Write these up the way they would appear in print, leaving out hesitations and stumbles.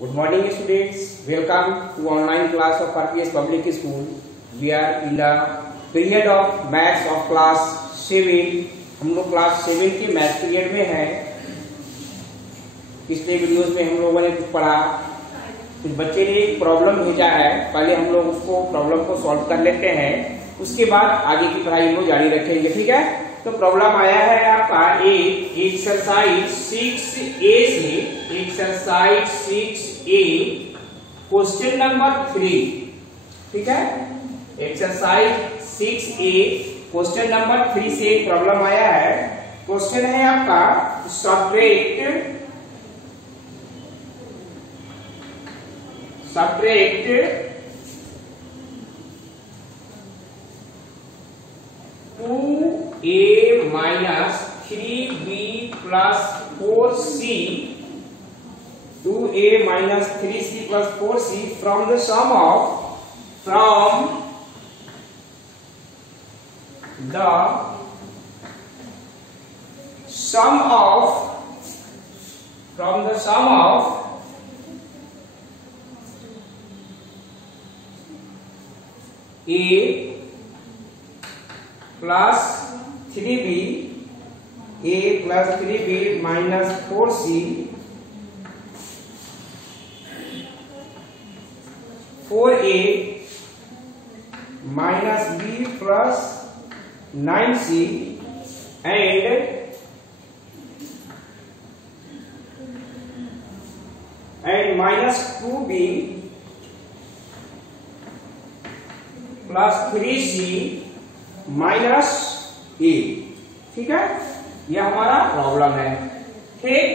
Good morning, students. Welcome to online class of RPS Public School. We are in the period of maths of class 7. हम लोग class 7 के maths period में हैं। पिछले videos में हम लोगों ने कुछ पढ़ा, कुछ बच्चे ने एक प्रॉब्लम भेजा है। पहले हम लोग उसको प्रॉब्लम को सॉल्व कर लेते हैं, उसके बाद आगे की पढ़ाई को जारी रखेंगे। ठीक है, तो प्रॉब्लम आया है आपका एक्सरसाइज 6A से एक्सरसाइज 6A क्वेश्चन नंबर 3। ठीक है, एक्सरसाइज 6A क्वेश्चन नंबर 3 से एक प्रॉब्लम आया है। क्वेश्चन है आपका subtract 2A minus 3B plus 4C 2A minus 3C plus 4C from the sum of A plus 3B minus 4C 4A minus B plus 9C and minus 2B plus 3C minus A। ठीक है, यह हमारा problem है। ठीक,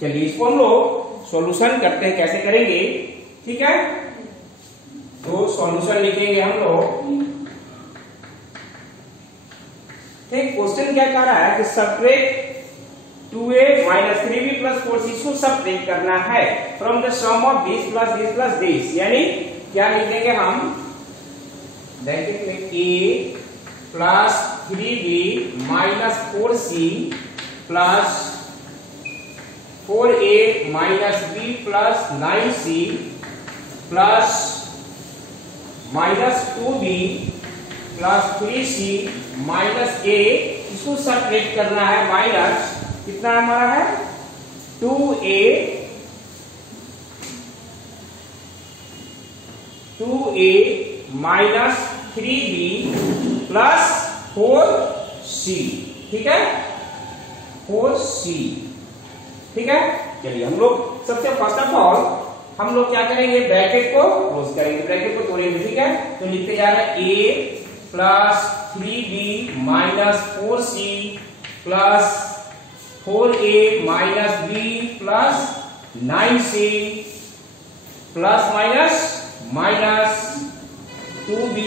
चलिए इसको हम लोग सॉल्यूशन करते हैं। कैसे करेंगे? ठीक है, तो सॉल्यूशन लिखेंगे हम लोग। ठीक, क्वेश्चन क्या कह रहा है कि subtract 2A minus 3B plus 4C को सब्ट्रैक्ट करना है from the sum of this plus this plus this. यानी क्या लिखेंगे हम? देखिए A plus 3B minus 4C plus 4A minus B plus 9C plus minus 2B plus 3C minus A। इसको subtract करना है। माइनस कितना हमारा है? 2A minus 3B plus 4C। ठीक है, 4C। ठीक है, चलिए हम लोग सबसे फर्स्ट ऑफ ऑल हम लोग क्या करेंगे? ब्रैकेट को क्लोज करेंगे, ब्रैकेट को तोड़ेंगे। ठीक है, तो लिखते जा रहे हैं A plus 3B minus 4C plus 4A minus B plus 9C plus minus 2B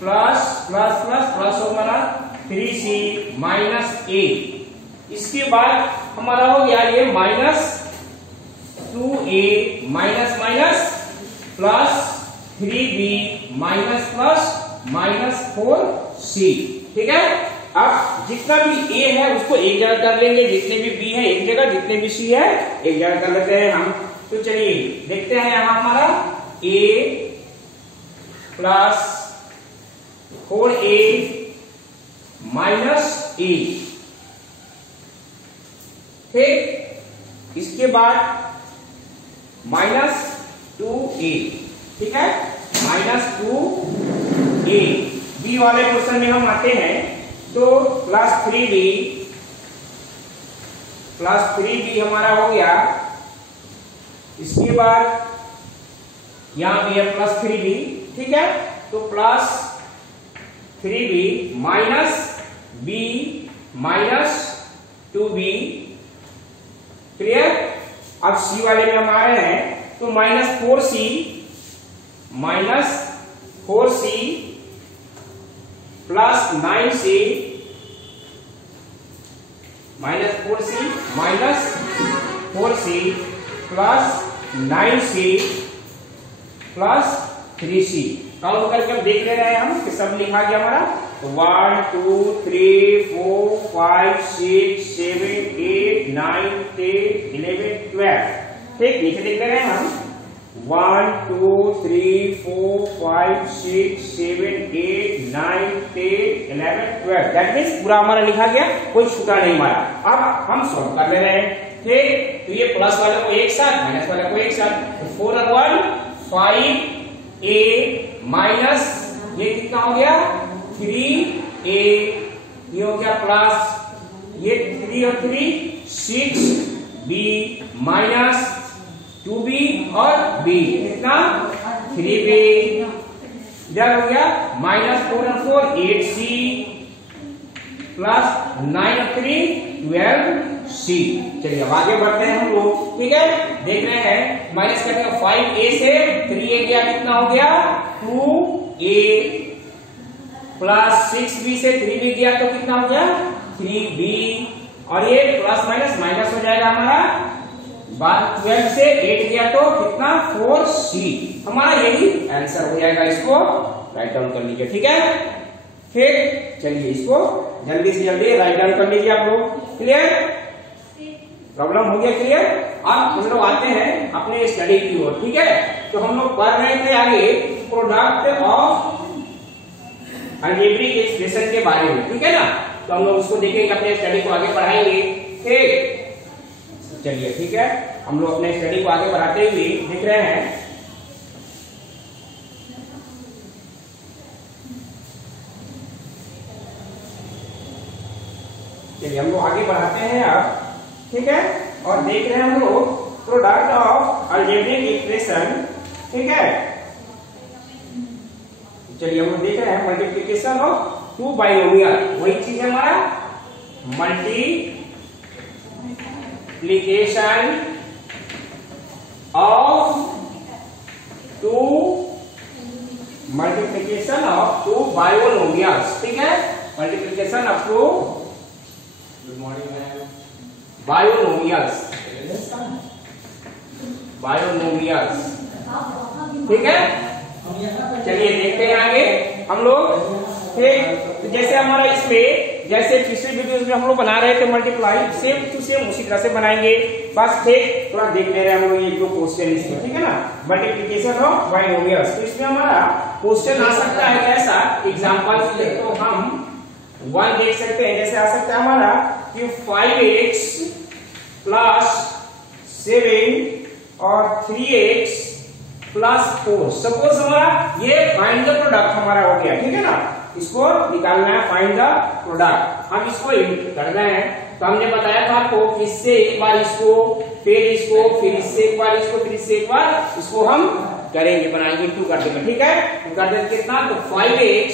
plus plus plus plus हो हमारा 3C माइनस A। इसके बाद हमारा हो गया ये minus 2A minus minus plus 3B minus plus minus 4C। ठीक है, अब जितना भी A है उसको एक जगह कर लेंगे, जितने भी B है एक जगह, जितने भी C है एक जगह कर लेते हैं हम। तो चलिए देखते हैं यहां हमारा A plus 4A minus A। ठीक, इसके बाद माइनस 2A। ठीक है, माइनस 2A। B वाले क्वेश्चन में हम आते हैं तो प्लस 3B हमारा हो गया। इसके बाद यहां भी है प्लस 3B। ठीक है, तो plus 3B minus B minus 2B। Clear? अब C वाले में हम आ रहे हैं तो minus 4C plus 9C minus 4C plus 9C plus 3C। Count करके हम देख ले रहे हैं हम कि सब लिखा गया हमारा। 1 2 3 4 5 6 7 8 9 10 11 12 ठीक, नीचे देख रहे हैं हम 1 2 3 4 5 6 7 8 9 10 11 12 दैट मींस पूरा हमारा लिखा गया, कोई छूटा नहीं हमारा। अब हम सॉल्व कर ले रहे हैं। ठीक, तो ये प्लस वाले को एक साथ, माइनस वाले को एक साथ, तो 4 और 1 5a माइनस ये कितना हो गया 3a, ये हो गया प्लस ये 3 और 3 6b माइनस 2b और b कितना 3b, इधर हो गया माइनस 4 और 4 8c प्लस 9 और 3 12c। चलिए अब आगे बढ़ते हैं हम लोग। ठीक है, देख रहे हैं माइनस करने का 5a से 3a गया, कितना हो गया 2a प्लस 6b से 3b गया तो कितना हो गया 3b, और ये प्लस माइनस माइनस हो जाएगा हमारा, बाद 12 से 8 गया तो कितना 4c, हमारा यही आंसर हो जाएगा। इसको राइट डाउन कर लीजिए। ठीक है, फिर चलिए इसको जल्दी से जल्दी राइट डाउन कर लीजिए आप लोग। क्लियर, प्रॉब्लम हो गया क्लियर। अब हम लोग आते हैं अपने स्टडी की ओर। ठीक है, तो हम लोग पढ़ रहे थे आगे प्रोडक्ट ऑफ अलजेब्रिक एक्सप्रेशन के बारे में। ठीक है ना, तो हम लोग उसको देखेंगे, अपने स्टडी को आगे बढ़ाएंगे। ठीक, चलिए ठीक है, हम लोग अपने स्टडी को आगे बढ़ाते हुए देख रहे हैं। चलिए हम लोग आगे बढ़ाते हैं अब। ठीक है, और देख रहे हैं हम लोग प्रोडक्ट ऑफ अलजेब्रिक एक्सप्रेशन। ठीक है, चलिए हम लोग देख रहे हैं मल्टीप्लिकेशन ऑफ टू बाइनोमियल, वही चीज है हमारा मल्टीप्लिकेशन ऑफ टू बाइनोमियल्स। ठीक है, मल्टीप्लिकेशन ऑफ टू बाइनोमियल्स। ठीक है, चलिए देखते हैं आगे हम लोग। ठीक, तो जैसे हमारा इसमें जैसे पिछले वीडियोस में हम लोग बना रहे थे मल्टीप्लाई, सेम टू सेम उसी तरह से बनाएंगे। बस ठीक थोड़ा देख ले रहे हैं हम लोग ये जो क्वेश्चन इसमें। ठीक है ना, मल्टीप्लिकेशन ऑफ बाइनोमियल्स। तो इसमें हमारा क्वेश्चन आ सकता है कैसा, एग्जांपल तो हम 1 देख सकते हैं, जैसे आ सकता है हमारा कि 5x प्लस 7 और 3x प्लस 4। सपोज हमारा ये फाइंड द प्रोडक्ट हमारा हो गया। ठीक है ना, इसको निकालना है, फाइंड द प्रोडक्ट। हम इसको करना है, तो हमने बताया था आपको कि इससे एक बार इसको, फिर इसको, फिर इससे एक बार इसको, फिर इससे एक बार इसको हम करेंगे, बनाएंगे, इंटू कर देंगे। ठीक है, तो कर देंगे कितना, तो 5x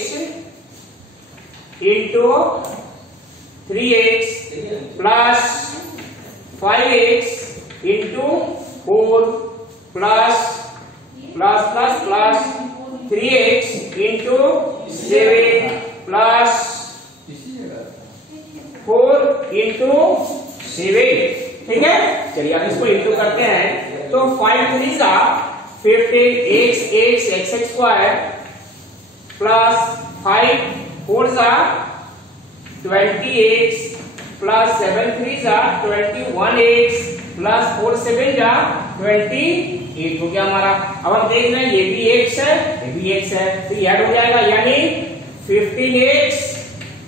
into 3x plus 5x into 4 plus plus plus plus 3x into 7 plus 4 into 7। ठीक है, चलिए अब इसको इंटू करते हैं, तो 5 3 जा 15 x स्क्वायर प्लस 5 4 जा 20x प्लस 7 3 जा 21x प्लस 4 7 जा 28 हो गया हमारा। अब हम देख रहे हैं ये भी x है, ये भी x है, तो ये ऐड हो जाएगा, यानी 15x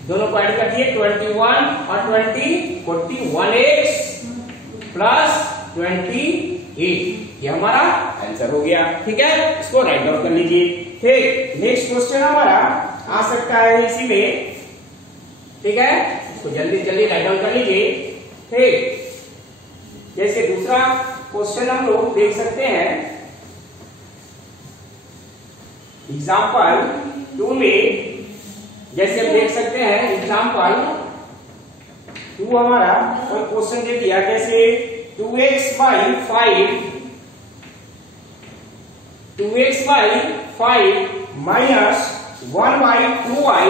दोनों को ऐड कर दिए 21 और 20 41x प्लस 28, ये हमारा आंसर हो गया। ठीक है, इसको राइट डाउन कर लीजिए। ठीक, नेक्स्ट क्वेश्चन हमारा आ सकता है इसी में। ठीक है, इसको जल्दी जल्दी राइट डाउन कर लीजिए। ठीक, जैसे दूसरा क्वेश्चन हम लोग देख सकते हैं एग्जाम्पल 2 में, जैसे हम देख सकते हैं एग्जाम्पल 2 हमारा कोई क्वेश्चन दे दिया, जैसे 2x by 5 minus 1 by 2y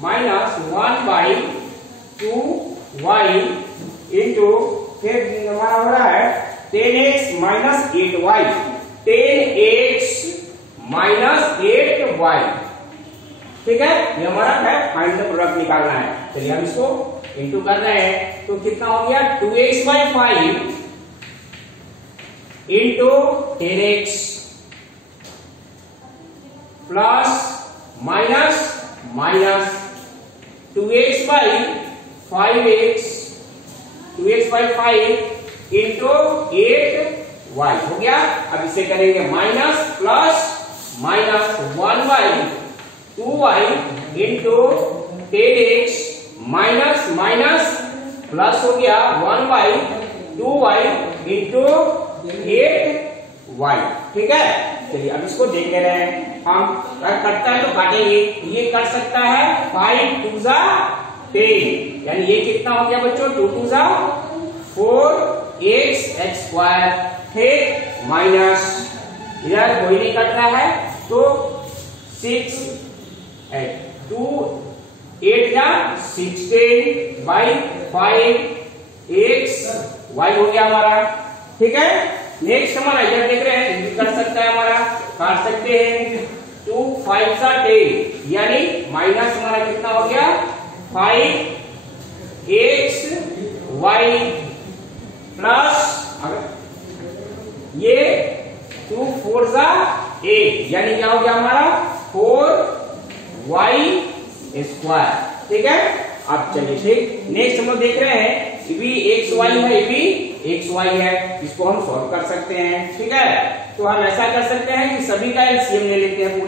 minus 1 by 2y into, फिर हमारा हो रहा है 10x minus 8y, 10x minus 8y। ठीक है, ये हमारा है फाइंड द प्रोडक्ट निकालना है। चलिए हम इसको इंटू कर रहे हैं, तो कितना हो गया 2x by 5 into 10x plus minus minus 2x by 5x 2x by 5 into 8y हो गया। अब इसे करेंगे minus plus minus 1 by 2y into 10x minus minus plus हो गया 1 बाई 2y इंटू 8y। ठीक है, चलिए अब इसको देख ले रहे हैं हम। कटता है तो काटेंगे, ये कट सकता है 5 2 जा 10, यानी ये कितना हो गया बच्चों 2 2 जा 4x x स्क्वायर। ठीक, माइनस इधर कोई नहीं कट रहा है तो 6 2 8 या 16 बाई 5x y हो गया हमारा। ठीक है, नेक्स्ट हमारा इधर देख रहे हैं, कट सकता है हमारा, काट सकते हैं 2 5 सा 10, यानी माइनस हमारा कितना हो गया 5x y प्लस ये 2 4 सा 8, यानी क्या हो गया हमारा 4y स्क्वायर। ठीक है, अब चलिए ठीक, नेक्स्ट हम लोग देख रहे हैं ये भी xy है, ये भी xy है, इसको हम सॉल्व कर सकते हैं। ठीक है, तो हम ऐसा कर सकते हैं कि सभी का एलसीएम ले लेते हैं,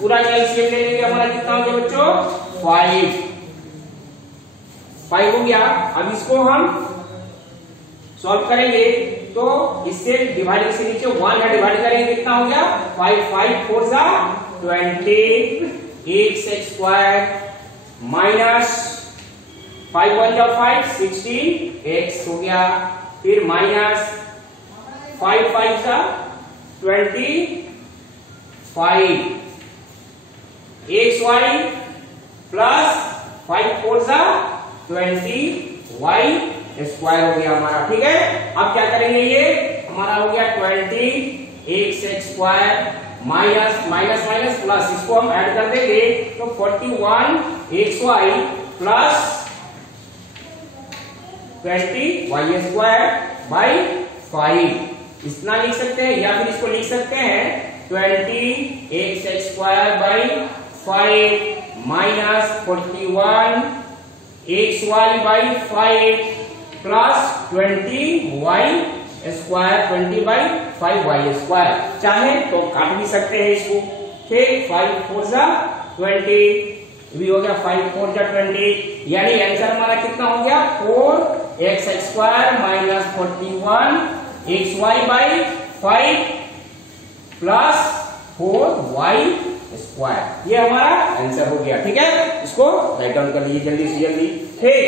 पूरा का एलसीएम ले लेंगे, हमारा कितना हो गया बच्चों 5 हो गया। अब इसको हम सॉल्व करेंगे तो इससे डिवाइड से नीचे 1 है, डिवाइड करेंगे कितना हो गया 5 5 4 जा 20 x स्क्वायर माइनस 5 1 जा 5 16x हो गया, फिर माइनस 5 5 जा 25 xy प्लस 5 4 जा 20y स्क्वायर हो गया हमारा। ठीक है, अब क्या करेंगे, ये हमारा हो गया 20x square minus minus minus plus, इसको हम ऐड कर देंगे तो 41xy plus 20y square by 5, इतना लिख सकते हैं, या फिर इसको लिख सकते हैं 20x square by 5 minus 41xy by 5 plus 20y square 20 by 5y square. चाहे तो काट भी सकते हैं इसको। ठीक, 5 4 जा 20 भी हो गया, 5 4 जा 20, यानी आंसर हमारा कितना हो गया 4x square minus 41xy by 5 plus 4y square, ये हमारा आंसर हो गया। ठीक है, इसको राइट डाउन कर लीजिए जल्दी से जल्दी। ठीक,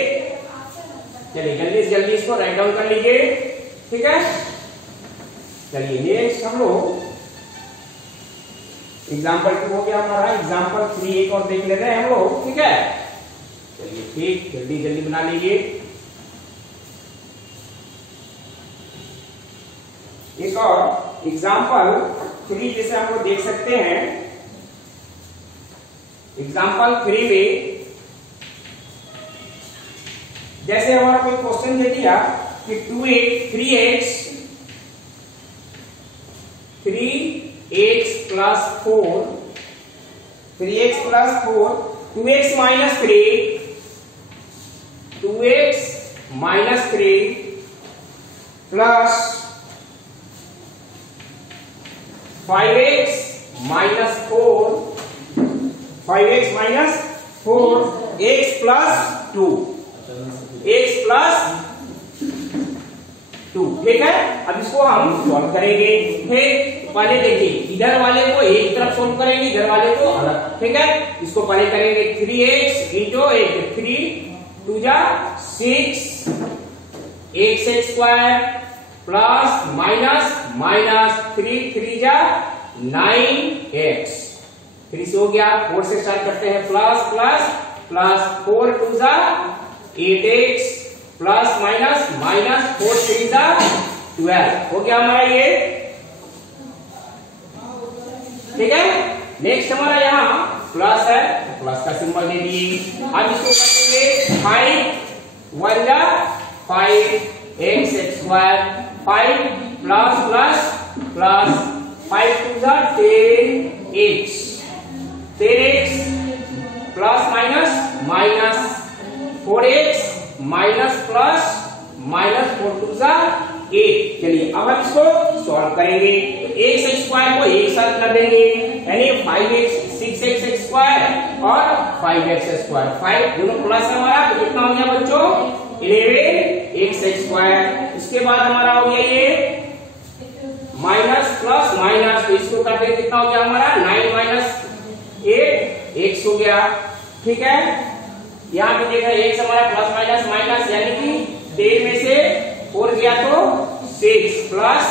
चलिए जल्दी से जल्दी इसको राइट डाउन कर लीजिए। ठीक है, चलिए नेक्स्ट हम लोग एग्जाम्पल 2 हो गया हमारा, एग्जाम्पल 3 एक और देख लेते हैं हम लोग। ठीक है, चलिए ठीक, जल्दी जल्दी बना लीजिए। एक और एग्जाम्पल 3 जैसे हम लोग देख सकते हैं, एग्जाम्पल 3 में जैसे हमारा कोई क्वेश्चन दे दिया कि 3x plus 4 3x plus 4 2x minus 3 plus 5x minus 4 x plus 2 x plus 2। ठीक है, अब इसको हम सॉल्व करेंगे। फिर पहले देखिए, इधर वाले को एक तरफ सॉल्व करेंगे, इधर वाले को अलग। ठीक है, इसको पहले करेंगे 3x इंटू 8 3 2 जा 6 x square plus minus minus 3 3 जा 9x, फिर से हो गया 4 से स्टार्ट करते हैं, प्लस प्लस प्लस 4 2 जा 8x प्लस माइनस माइनस 4 3 जा 12 हो गया हमारा ये। ठीक है, नेक्स्ट हमारा यहाँ प्लस है, तो प्लस का सिंबल दे दिए। अब इसको करेंगे 5 1 जा 5 x square 5 plus plus plus 5 two जा 10x, 10x plus minus minus 4x minus plus minus 4 two जा 8। चलिए अब हम इसको सॉल्व करेंगे। तो x स्क्वायर को एक साथ कर देंगे, यानी 5x 6x स्क्वायर और 5x स्क्वायर, 5 दोनों प्लस हमारा, तो कितना हो गया बच्चों 11x स्क्वायर। इसके बाद हमारा हो गया ये माइनस प्लस माइनस, तो इसको करते हैं कितना हो गया हमारा 9 माइनस 8 x हो गया। ठीक है, यहाँ पे देखा x हमारा प्लस माइनस माइनस, यानी कि 10 में से 4 गया तो 6 प्लस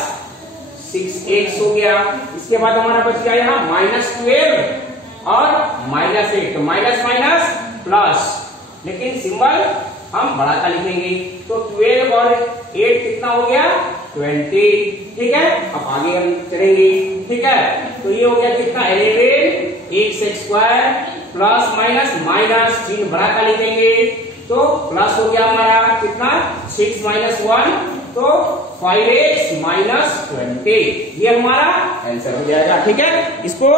6x हो गया। इसके बाद हमारा बच गया यहाँ माइनस 12 और माइनस 8, तो माइनस माइनस प्लस, लेकिन सिंबल हम बड़ा का लिखेंगे, तो 12 और 8 कितना हो गया 20। ठीक है, अब आगे हम चलेंगे। ठीक है, तो ये हो गया कितना 11x square plus minus minus, चिन्ह बड़ा का लिखेंगे, तो प्लस हो गया हमारा कितना 6 माइनस 1, तो 5x माइनस 20, ये हमारा आंसर हो जाएगा। ठीक है, इसको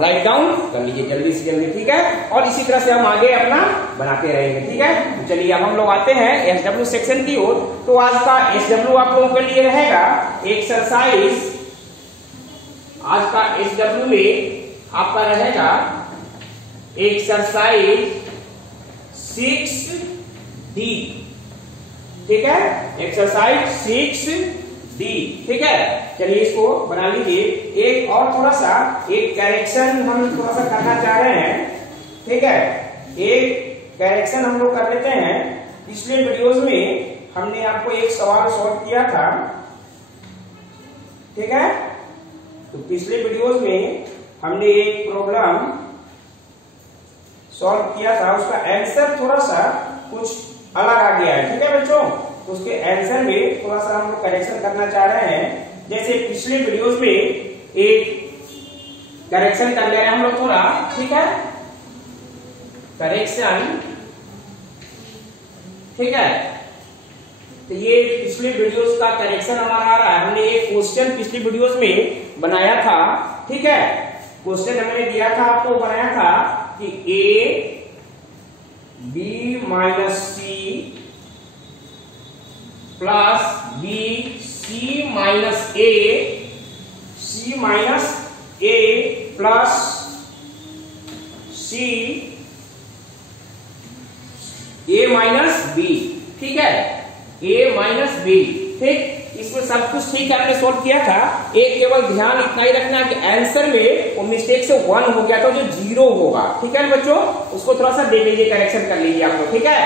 राइट डाउन कर लीजिए जल्दी से जल्दी। ठीक है, और इसी तरह से हम आगे अपना बनाते रहेंगे। ठीक है, तो चलिए अब हम लोग आते हैं SW सेक्शन की ओर। तो आज का SW आप लोगों के लिए रहेगा एक्सरसाइज, आज का SW में आपका रहेगा एक्सरसाइज 6D। ठीक है, एक्सरसाइज 6D। ठीक है, चलिए इसको बना लीजिए। एक और थोड़ा सा एक करेक्शन हम थोड़ा सा करना चाह रहे हैं। ठीक है, एक करेक्शन हम लोग कर लेते हैं। पिछले वीडियोस में हमने आपको एक सवाल सॉल्व किया था। ठीक है, तो पिछले वीडियोस में हमने एक प्रॉब्लम सॉल्व किया था, उसका आंसर थोड़ा सा कुछ अलग आ गया है। ठीक है बच्चों, तो उसके आंसर में थोड़ा सा हम लोग करेक्शन करना चाह रहे हैं। जैसे पिछले वीडियोस में एक करेक्शन कर ले रहे हैं हम लोग थोड़ा। ठीक है, करेक्शन। ठीक है, तो ये पिछले वीडियोस का करेक्शन हमारा आ रहा है। हमने एक क्वेश्चन पिछली वीडियोस में बनाया था। ठीक है, क्वेश्चन हमने दिया था आपको, बनाया था कि a b minus C plus b c minus a, c minus a plus c a minus b। ठीक है, a माइनस b। ठीक, इसमें सब कुछ ठीक है, हमने सोल्व किया था। एक केवल ध्यान इतना ही रखना कि आंसर में वो मिस्टेक से 1 हो गया था, जो 0 होगा। ठीक है बच्चों, उसको थोड़ा सा देख लीजिए, करेक्शन कर लीजिए आप लोग। ठीक है,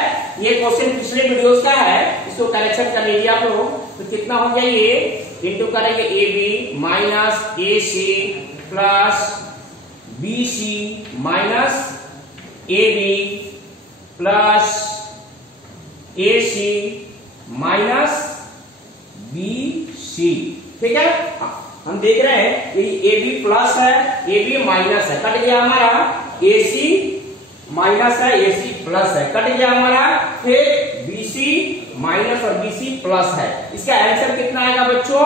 ये क्वेश्चन पिछले वीडियोस का है, इसको करेक्शन कर लीजिए आप लोग। तो कितना हो गया, ये इंटू करेंगे A B minus A C plus B C minus A B plus A C minus B C. ठीक है, हम देख रहे हैं कि ए बी प्लस है, ए बी माइनस है, कट गया हमारा ए सी माइनस है, ए सी प्लस है, कट गया हमारा। फिर बी सी माइनस और बी सी प्लस है। इसका आंसर कितना आएगा बच्चों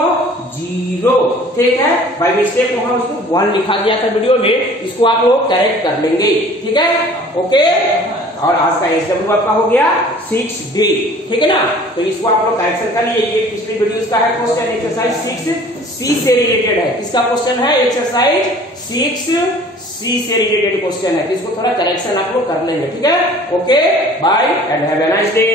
0। ठीक है, बाय मिस्टेक वहां उसको 1 लिखा दिया था वीडियो में, इसको आप लोग करेक्ट कर लेंगे। ठीक है, ओके। और आज का SW आपका हो गया 6D। ठीक है ना, तो इसको आप लोग करेक्शन कर लिए। ये पिछले वीडियोस का है क्वेश्चन, एक्सरसाइज 6C से रिलेटेड है। किसका क्वेश्चन है, एक्सरसाइज 6C से रिलेटेड क्वेश्चन है, तो इसको थोड़ा करेक्शन आप लोग कर लेंगे। ठीक है, okay, bye and have a nice day.